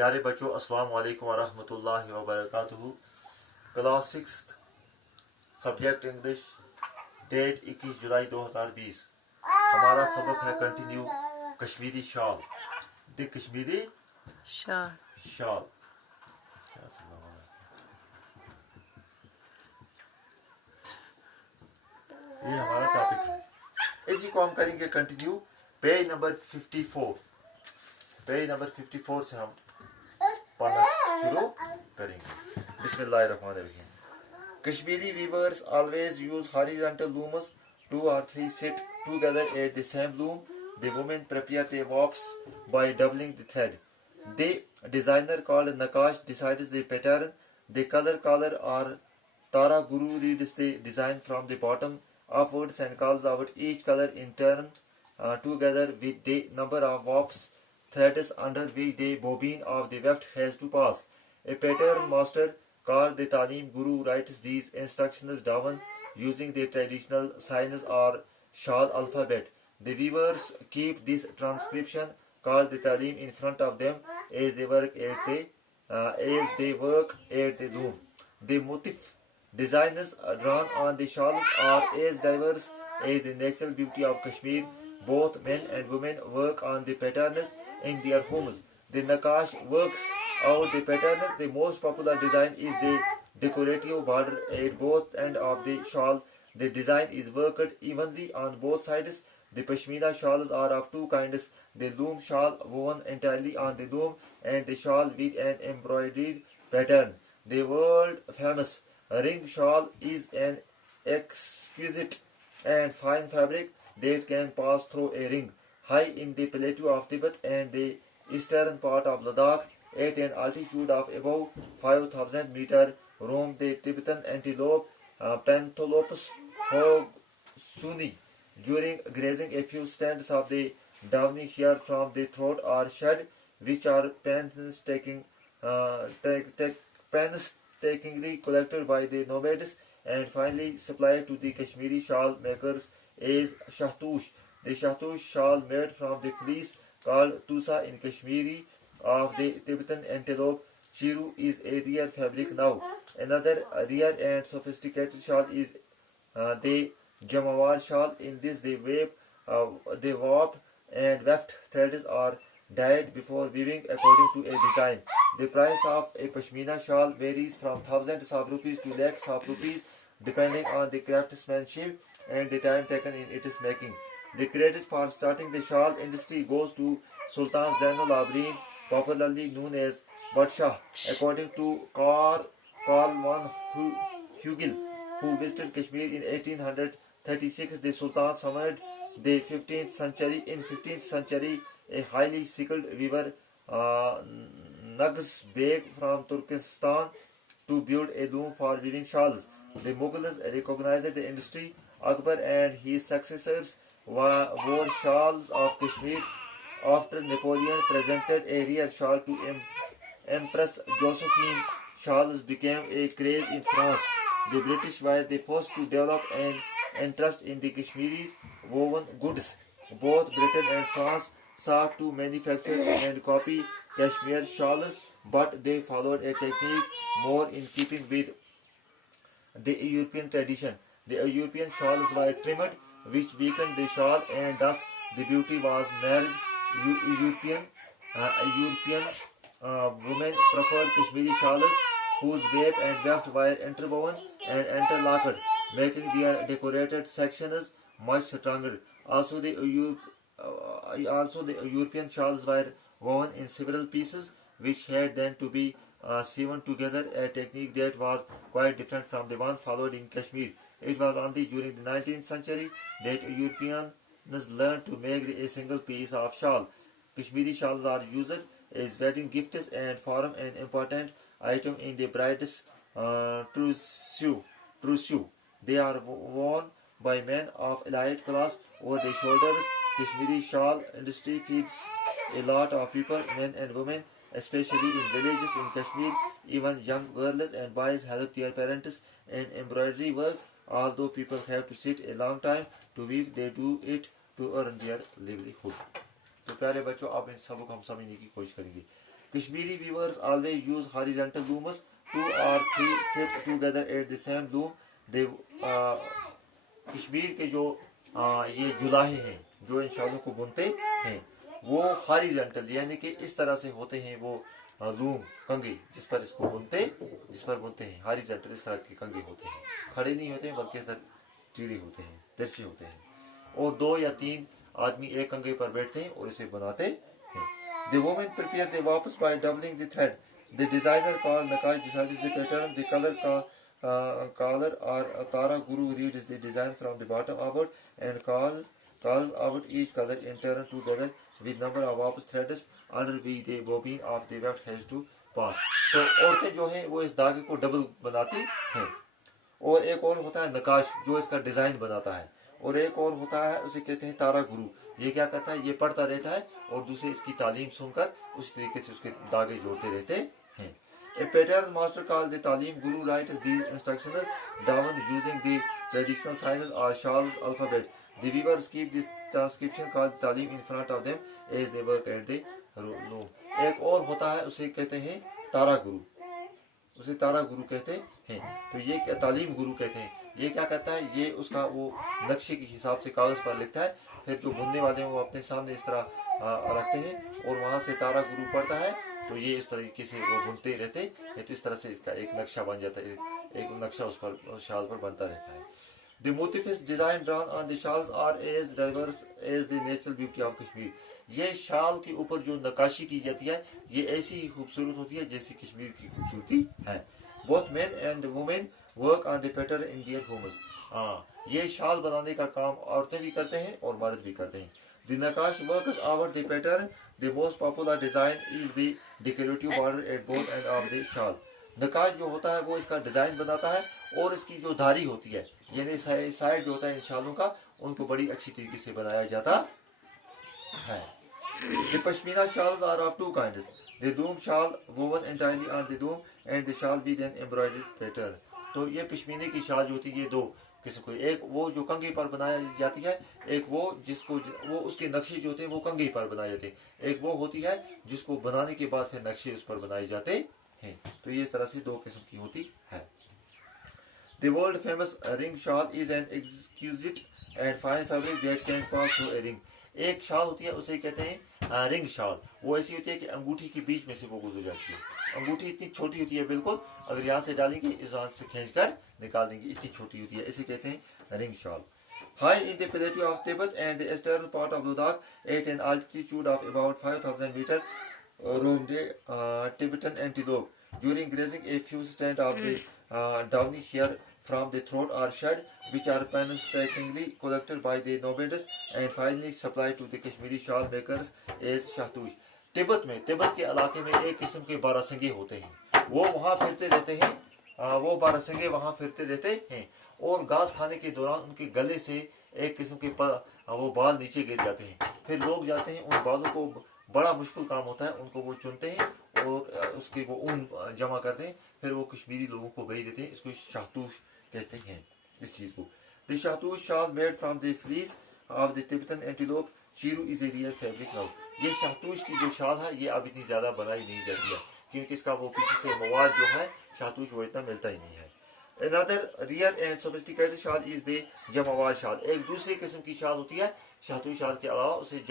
پیارے بچوں، السلام علیکم ورحمۃ اللہ وبرکاتہ. کلاس 6 سبجیکٹ انگلش، ڈیٹ 21 جولائی 2020. ہمارا سبق ہے کنٹینیو کشمیری شال. دی کشمیری شال. یہ ہمارا ٹاپک ہے. اسی کو ہم کریں گے continue. Page number 54. Page number 54 سے ہم پڑھنا شروع کریں گے. بسم اللہ الرحمن الرحیم. Kashmiri weavers always use horizontal looms. 2 or 3 sit together at the same loom. The women prepare the warps by doubling the thread. The designer called Nakash decides the pattern. The color caller or Tara Guru reads the design from the bottom upwards and calls out each color in turn together with the number of warps threads under which the bobbin of the weft has to pass. A pattern master called the Talim Guru writes these instructions down using the traditional signs or shawl alphabet. The weavers keep this transcription called the Talim in front of them as they work at the loom. The motif designs drawn on the shawls are as diverse as the natural beauty of Kashmir. Both men and women work on the patterns in their homes. The Nakash works out the patterns. The most popular design is the decorative border at both ends of the shawl. The design is worked evenly on both sides. The Pashmina shawls are of two kinds: the loom shawl woven entirely on the loom and the shawl with an embroidered pattern. The world famous ring shawl is an exquisite and fine fabric that can pass through a ring. High in the plateau of Tibet and the eastern part of Ladakh, at an altitude of above 5,000 meters, roam the Tibetan antelope, Pantholopus hogsuni. During grazing, a few strands of the downy hair from the throat are shed, which are painstakingly collected by the nomads and finally supplied to the Kashmiri shawl makers as shahtush. The shahtush shawl made from the fleece called tusa in Kashmiri of the Tibetan antelope chiru is a rare fabric now. Another rare and sophisticated shawl is the Jamawar shawl. In this the warp and weft threads are dyed before weaving according to a design. The price of a Pashmina shawl varies from thousands of rupees to lakhs of rupees depending on the craftsmanship and the time taken in its making. The credit for starting the shawl industry goes to Sultan Zainul Abidin, popularly known as Badshah. According to Karl van Hugel, who visited Kashmir in 1836, the Sultan summoned the 15th century. In 15th century, a highly skilled weaver, Nags Beg from Turkestan, to build a loom for weaving shawls. The Mughals recognized the industry. Akbar and his successors wore shawls of Kashmir. After Napoleon presented a rare shawl to Empress Josephine, shawls became a craze in France. The British were the first to develop an interest in the Kashmiri woven goods. Both Britain and France sought to manufacture and copy Kashmir shawls, but they followed a technique more in keeping with the European tradition. The European shawls were trimmed, which weakened the shawl, and thus the beauty was marred. European women preferred Kashmiri shawls, whose wave and weft were interwoven and interlocked, making their decorated sections much stronger. Also, the European shawls were woven in several pieces, which had then to be sewn together, a technique that was quite different from the one followed in Kashmir. It was only during the 19th century that Europeans learned to make a single piece of shawl. Kashmiri shawls are used as wedding gifts and form an important item in the bride's trousseau. They are worn by men of elite class over their shoulders. Kashmiri shawl industry feeds a lot of people, men and women, especially in villages in Kashmir. Even young girls and boys help their parents in embroidery work. Although people have to sit a long time to weave, they do it to earn their livelihood. تو پیارے بچوں اب ان سبق ہم سمجھنے کی کوشش کریں گے. Kashmiri weavers always use horizontal looms. 2 or 3 sit together at the same loom. They Kashmir के जो ये जुलाहे हैं जो इन शालों को बुनते हैं वो हॉरिजॉन्टल यानी कि इस तरह से होते हैं वो लूम कंघी जिस पर बुनते हैं हॉरिजॉन्टल इस तरह के कंघी होते हैं खड़े नहीं होते हैं बल्कि इस तरह टीढ़े होते हैं तिरछे होते हैं और 2 या 3 आदमी एक कंघे पर बैठते हैं और इसे बनाते हैं. The women prepare the wapas by doubling the thread. The designer called Nakash decides the pattern. The color or Tara Guru reads the design from the bottom outward and calls out each color in turn together with number of wapas threads under which the bobbin of the weft has to pass. तो औरतें जो हैं वो इस धागे को double बनाती हैं और एक और होता है नकाश जो इसका डिजाइन बनाता है और एक और होता है उसे कहते हैं तारा गुरु. ये क्या करता है ये पढ़ता रहता है और दूसरे इसकी तालीम सुनकर उस तरीके से उसके धागे जोड़ते रहते हैं. A pattern master called the Talim Guru writes these instructions down using the traditional signs or Shaw's alphabet. The weavers keep this transcription called Talim in front of them as they work at the loom. एक और होता है उसे कहते हैं तारा गुरु. उसे तारा गुरु कहते हैं. तो ये क्या तालीम गुरु कहते हैं. ये क्या करता है ये उसका वो नक्शे के हिसाब से कागज पर लिखता है फिर जो बुनने वाले हैं वो अपने सामने इस तरह रखते हैं और वहां से तारा गुरु पढ़ता है तो ये इस तरीके से वो बुनते रहते हैं तो इस तरह से इसका एक नक्शा बन जाता है एक नक्शा उस पर शाल पर बनता रहता है. The motifs design drawn on the shawls are as diverse as the natural beauty of Kashmir. ये शाल के ऊपर जो नक्काशी की जाती है ये ऐसी ही खूबसूरत होती है जैसी कश्मीर की खूबसूरती है. Both men and women work on the pattern in their homes. ये शाल बनाने का काम औरतें भी करते हैं और मर्द भी करते हैं. The nakash works over the pattern. The most popular design is the decorative border at both ends of the shawl. नकाश जो होता है वो इसका डिजाइन बनाता है और इसकी जो धारी होती है यानी साइड जो होता है इन शालों का उनको बड़ी अच्छी तरीके से बनाया जाता है. The pashmina shawls are of 2 kinds. The loom shawl woven entirely on the loom and the shawl with an embroidered pattern. तो ये पश्मीने की शाल जो होती है ये 2 किस्म की. एक वो जो कंघी पर बनाई जाती है एक वो जिसको वो उसके नक्शे जो होते हैं वो कंघी पर बनाए जाते हैं. एक वो होती है जिसको बनाने के बाद फिर नक्शे उस पर बनाए जाते हैं. तो ये इस तरह से 2 किस्म की होती है. The world famous ring shawl is an exquisite and fine fabric that can pass through a ring. एक शाल होती है उसे कहते हैं रिंग शाल. वो ऐसी होती है कि अंगूठी के बीच में से वो गुजर जाती है. अंगूठी इतनी छोटी होती है बिल्कुल अगर यहाँ से डालेंगे इस हाथ से खींचकर निकाल देंगे इतनी छोटी होती है इसे कहते हैं ring shall. High in the plateau of Tibet and the eastern part of Ladakh at an altitude of about 5,000 meters roam the Tibetan antelope. During grazing a few strands of the downy hair from the throat are shed which are painstakingly collected by the nomads and finally supplied to the Kashmiri shawl makers as shahtush. Tibet के इलाके में एक किस्म के बारहसिंगे होते हैं. वो वहाँ फिरते रहते हैं वो बारहसिंगे वहाँ फिरते रहते हैं और घास खाने के दौरान उनके गले से एक किस्म के वो बाल नीचे गिर जाते हैं. फिर लोग जाते हैं उन बालों को बड़ा मुश्किल काम होता है उनको वो चुनते हैं और उसके वो ऊन जमा करते हैं फिर वो कश्मीरी लोगों को भेज देते हैं. इसको शाहतूश कहते हैं इस चीज को. The shahtush shawl made from the fleece of the Tibetan antelope chiru is a real fabric now. ये शाहतूश की जो शाल है ये अब इतनी ज्यादा बनाई नहीं जाती है क्योंकि इसका वो पीछे से मवाद जो है शाहतूश वो इतना मिलता ही नहीं है. Another rare and sophisticated shawl is the jamawar shawl. एक दूसरी किस्म की शाल होती है शाहतूश शाल के अलावा उसे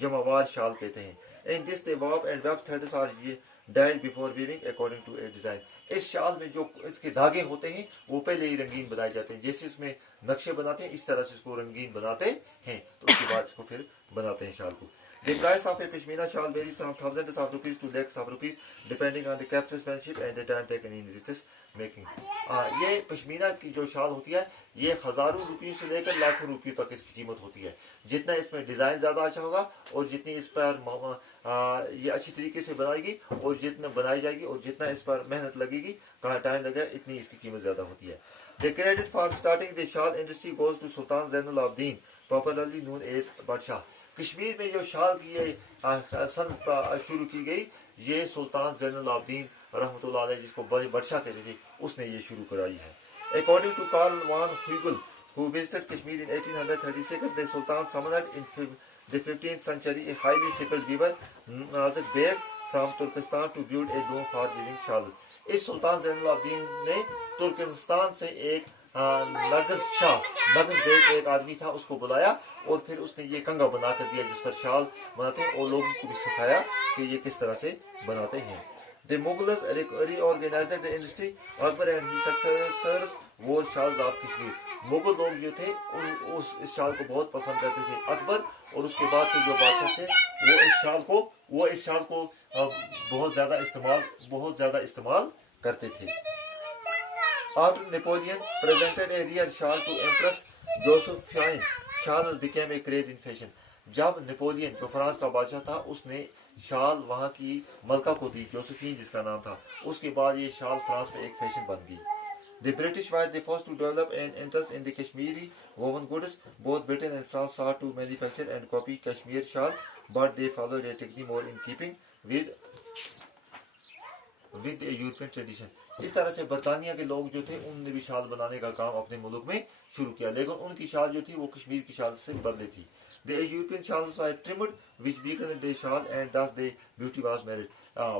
जमावार शाल कहते हैं. In this the warp and weft threads are dyed before weaving according to a design. इस शाल में जो इसके धागे होते हैं वो पहले ही रंगीन बनाए जाते हैं. जैसे उसमें नक्शे बनाते हैं इस तरह से इसको रंगीन बनाते हैं तो उसके बाद इसको फिर बनाते हैं शाल को. The price of a pashmina shawl varies from thousands of rupees to lakhs of rupees depending on the craftsmanship and the time taken in its making. ये पश्मीना की जो शाल होती है ये हजारों रुपयों से लेकर लाखों रुपयों तक इसकी कीमत होती है. जितना इसमें डिजाइन ज्यादा अच्छा होगा और जितनी इस पर ये अच्छी तरीके से बनाएगी और जितना बनाई जाएगी और जितना इस पर मेहनत लगेगी कहाँ टाइम लगेगा इतनी इसकी कीमत ज्यादा होती है. The credit for starting the shawl industry goes to Sultan Zainul Abidin, popularly known as Badshah. Kashmir में जो शाल की ये सन शुरू की गई ये सुल्तान ज़ैनुल आबिदीन रहमतुल्लाह अलैह जिसको बादशाह कहते थे उसने ये शुरू कराई है. According to Karl von Hügel, who visited Kashmir in 1836, the Sultan summoned in the 15th century a highly skilled weaver, Nazir Beg, from Turkestan to build a dome for giving shawls. اس سلطان زین العابدین نے Turkestan سے ایک نگز شاہ نگز bag ایک آدمی تھا اس کو بلایا اور پھر اس نے یہ کنگا بنا کر دیا جس پر شال بناتے ہیں اور لوگوں کو بھی سکھایا کہ یہ کس طرح سے بناتے ہیں. The Mughals reorganized the industry. Akbar and his successors wore shawls of Kashmir. Mughal لوگ جو تھے اس شال کو بہت پسند کرتے تھے. اکبر اور اس کے بعد کے جو بادشاہ تھے وہ اس شال کو بہت زیادہ استعمال کرتے تھے. After Napoleon presented a real shawl to Empress Josephine, shawls became a craze in fashion. جب نیپولین جو فرانس کا بادشاہ تھا اس نے شال وہاں کی ملکہ کو دی جوسفین جس کا نام تھا, اس کے بعد یہ شال فرانس میں ایک فیشن بن گئی. The British were the first to develop an interest in the Kashmiri woven goods. Both Britain and France sought to manufacture and copy Kashmir shawl, but they followed a technique more in keeping with the European tradition. اس طرح سے برطانیہ کے لوگ جو تھے انہوں نے بھی شال بنانے کا کام اپنے ملک میں شروع کیا, لیکن ان کی شال جو تھی وہ کشمیر کی شال سے بدلے تھی. The European shawls were trimmed, which weakened the shawl, and thus the beauty was marred.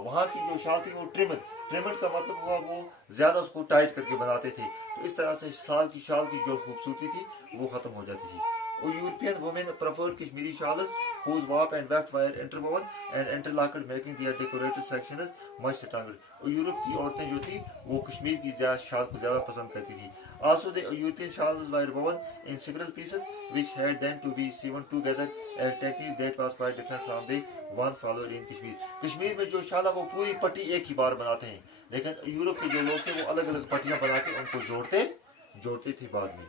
وہاں کی جو شال تھی وہ ٹریمڈ کا مطلب ہوا وہ زیادہ اس کو ٹائٹ کر کے بناتے تھے, تو اس طرح سے شال کی جو خوبصورتی تھی وہ ختم ہو جاتی تھی. European women preferred Kashmiri shawls whose warp and weft were interwoven and interlocked, making their decorated sections much stronger. Europe کی عورتیں جو تھی وہ کشمیر کی شال کو زیادہ پسند کرتی تھی. Also the European shawls were woven in several pieces which had then to be sewn together, a technique that was quite different from the one followed in Kashmir. Kashmir میں جو شال ہے وہ پوری پٹی ایک ہی بار بناتے ہیں, لیکن یورپ کے جو لوگ تھے وہ الگ الگ پٹیاں بنا کے ان کو جوڑتے تھے بعد میں.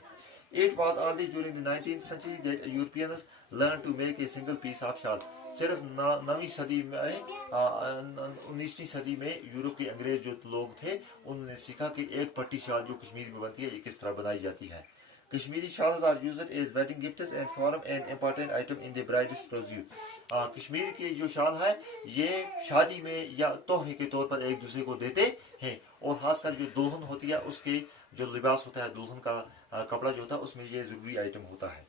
It was only during the 19th century that Europeans learned to make a single piece of shawl. صرف 19ویں صدی میں یورپ کے انگریز جو لوگ تھے انہوں نے سیکھا کہ ایک پٹی شال جو کشمیر میں بنتی ہے یہ کس طرح بنائی جاتی ہے. Kashmiri shawls are used as wedding gifts and form an important item in the bride's trousseau. Kashmir کی جو شال ہے یہ شادی میں یا تحفے کے طور پر ایک دوسرے کو دیتے ہیں, اور خاص کر جو دلہن ہوتی ہے اس کے جو لباس ہوتا ہے دلہن کا کپڑا جو ہوتا ہے اس میں یہ ضروری آئٹم ہوتا ہے.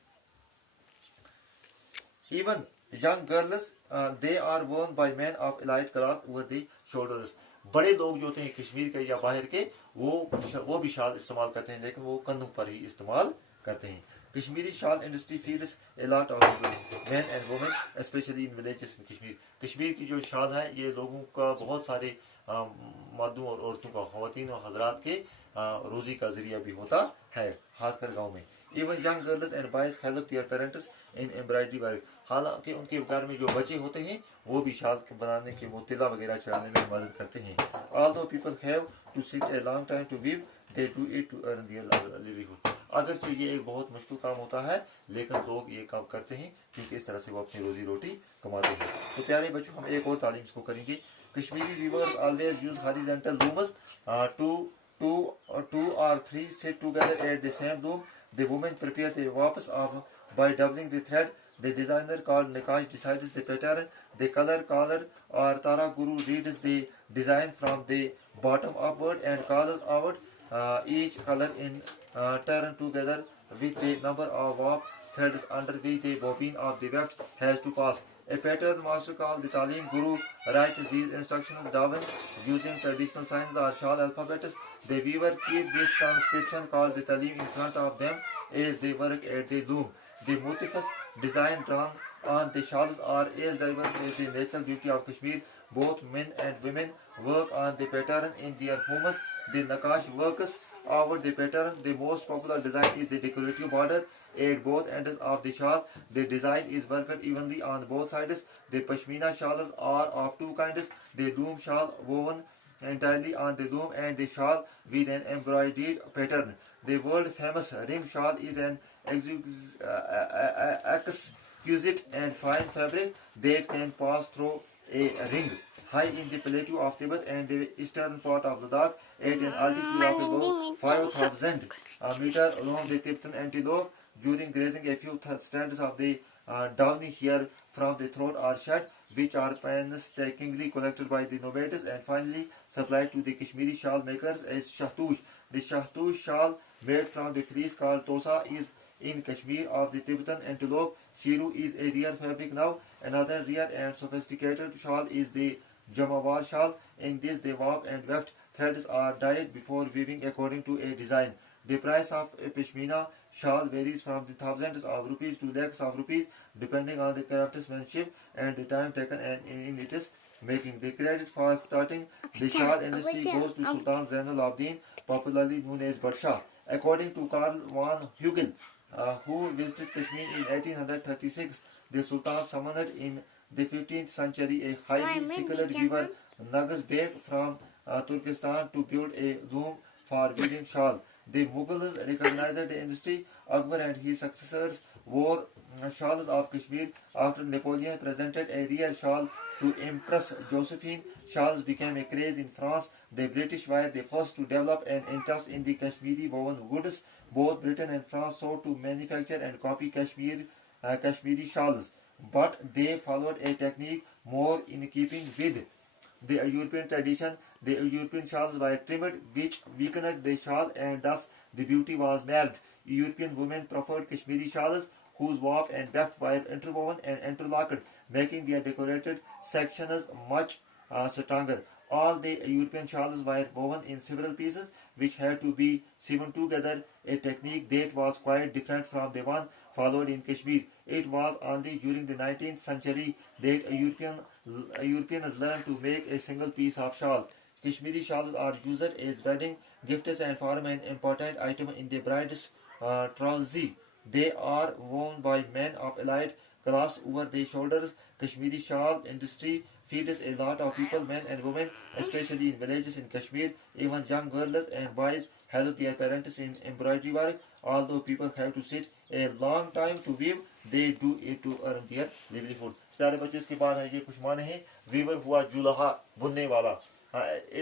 Even young girls, they are worn by men of elite class over the shoulders. بڑے لوگ جو ہوتے ہیں کشمیر کے یا باہر کے وہ بھی شال استعمال کرتے ہیں, لیکن وہ کندھوں پر ہی استعمال کرتے ہیں. Kashmiri shawl industry feeds a lot of people, men and women, especially in villages in Kashmir. Kashmir کی جو شال ہے یہ لوگوں کا بہت سارے مردوں اور عورتوں کا خواتین اور حضرات کے روزی کا ذریعہ بھی ہوتا ہے, خاص کر گاؤں میں. Even young girls and boys help their parents in embroidery work. حالانکہ ان کے گھر میں جو بچے ہوتے ہیں وہ بھی شال بنانے کے وہ تلا وغیرہ چڑھانے میں مدد کرتے ہیں. Although people have to sit a long time to weave, they do it to earn their livelihood. اگرچہ یہ ایک بہت مشکل کام ہوتا ہے لیکن لوگ یہ کام کرتے ہیں کیونکہ اس طرح سے وہ اپنی روزی روٹی کماتے ہیں. تو پیارے بچوں ہم ایک اور تعلیم اس کو کریں گے. Kashmiri weavers always use horizontal looms. Two or three sit together at the same loom. The women prepare the warps by doubling the thread. The designer called Nakash decides the pattern. The color or Tara Guru reads the design from the bottom upward and calls out each color in turn together with the number of warp threads under which the bobbin of the weft has to pass. A pattern master called the Talim Guru writes these instructions down using traditional signs or shawl alphabets. The weaver keeps this transcription called the Talim in front of them as they work at the loom. The motifs design drawn on the shawls are as diverse as the natural beauty of Kashmir. Both men and women work on the pattern in their homes. The Nakash works over the pattern. The most popular design is the decorative border at both ends of the shawl. The design is worked evenly on both sides. The Pashmina shawls are of two kinds. The loom shawl woven entirely on the loom and the shawl with an embroidered pattern. The world famous ring shawl is an exquisite and fine fabric that can pass through a ring. High in the plateau of Tibet and the eastern part of Ladakh, at an altitude of above 5,000 meters along the Tibetan antelope, during grazing a few strands of the downy hair from the throat are shed, which are painstakingly collected by the nomads and finally supplied to the Kashmiri shawl makers as shahtush. The shahtush shawl made from the fleece called tosa is in Kashmir of the Tibetan antelope. Shiru is a rare fabric now. Another rare and sophisticated shawl is the Jamawar shawl. In this they wove and weft. Threads are dyed before weaving according to a design. The price of a pashmina shawl varies from the thousands of rupees to lakhs of rupees depending on the craftsmanship and the time taken in its making. The credit for starting the shawl industry goes to Sultan Zainul Abidin, popularly known as Badshah. According to Karl von Hugel, who visited Kashmir in 1836, the Sultan summoned in the 15th century a highly skilled weaver Nagas Beg from Turkestan to build a loom for weaving shawl. The Mughals recognized the industry. Akbar and his successors wore shawls of Kashmir. After Napoleon presented a real shawl to Empress Josephine, shawls became a craze in France. The British were the first to develop an interest in the Kashmiri woven goods. Both Britain and France sought to manufacture and copy Kashmiri shawls, but they followed a technique more in keeping with the European tradition. The European shawls were trimmed, which weakened the shawl, and thus the beauty was marred. European women preferred Kashmiri shawls, whose warp and weft were interwoven and interlocked, making their decorated sections much stronger. All the European shawls were woven in several pieces, which had to be sewn together, a technique that was quite different from the one followed in Kashmir. It was only during the 19th century that Europeans learned to make a single piece of shawl. Kashmiri shawls are used as wedding gifts and form an important item in the bride's trousers. They are worn by men of elite class over their shoulders. Kashmiri shawl industry feeds a lot of people, men and women, especially in villages in Kashmir. Even young girls and boys help their parents in embroidery work. Although people have to sit a long time to weave, they do it to earn their livelihood. प्यारे बच्चे, इसके बाद है ये कुछ माने हैं. Weaver हुआ जुलहा बुनने वाला.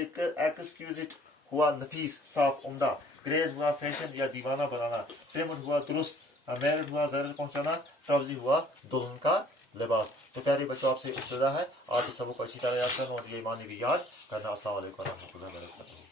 एक एक्सक्यूजिट हुआ नफीस साफ उम्दा. क्रेज हुआ फैशन या दीवाना बनाना. ट्रिम्ड हुआ दुरुस्त. मैरिड हुआ जरर पहुंचाना. ट्राउजी हुआ दुल्हन का लिबास. तो प्यारे बच्चों, आपसे इब्तिदा है आज के सबक को अच्छी तरह याद करना और ये मानी भी याद करना. अस्सलाम वालेकुम व रहमतुल्लाहि व बरकातहू.